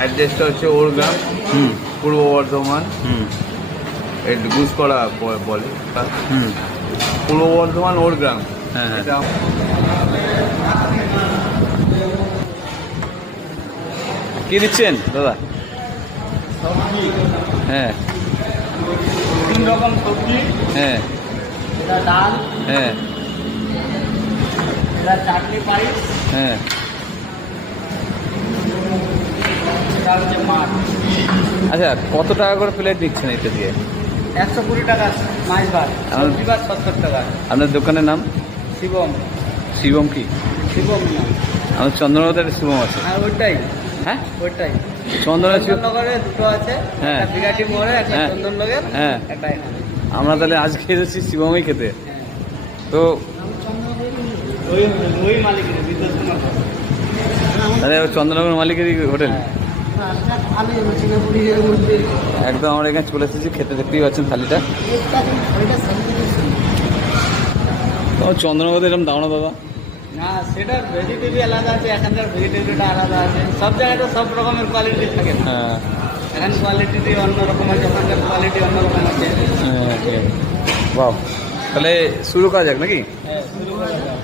অ্যাড্রেসটা হচ্ছে ওরগ্রাম, পূর্ব বর্ধমান। একটু গুজ করা বলে, পূর্ব বর্ধমান ওরগ্রাম। এটা কি দিচ্ছেন দাদা? হ্যাঁ, 3 রকম সবজি। হ্যাঁ, এটা ডাল, হ্যাঁ, এটা চাটনি পাইস, হ্যাঁ। এটা হচ্ছে মাছ। আচ্ছা, কত টাকা করে প্লেট দিচ্ছেন এটা দিয়ে? 120 টাকা মাছ ভাত, সবজি ভাত 70 টাকা। আপনার দোকানের নাম? শিবম। শিবম কি? শিবম না, আমাদের চন্দ্রনগরের শিবম আছে। হ্যাঁ ওইটাই, হ্যাঁ, ওইটাই। চন্দ্রনগরে দুটো আছে, হ্যাঁ। একটা বিরাটি মোড়ে, একটা হ্যাঁ। চন্দননগর, হ্যাঁ। একটা এখানে। আমরা তাহলে আজকে এসেছি শিবমই খেতে। তো ওই মালিকের বিদ্যুৎ কুমার। তাহলে চন্দ্রনগর মালিকেরই হোটেল। একদম আমরা এখানে চলে এসেছি খেতে, দেখতেই পাচ্ছেন থালিটা। তো চন্দ্রনগরে এরকম দাও না দাদা? না, সেটা ভেজিটেবল আলাদা আছে, এখানকার ভেজিটেবলটা আলাদা আছে। সব জায়গায় তো সব রকমের কোয়ালিটি থাকে না। হ্যাঁ, এখানে কোয়ালিটি অন্যরকম আছে, ওখানকার কোয়ালিটি অন্যরকম আছে। হ্যাঁ, বাহ, তাহলে শুরু করা যাক নাকি? হ্যাঁ, শুরু করা যাক।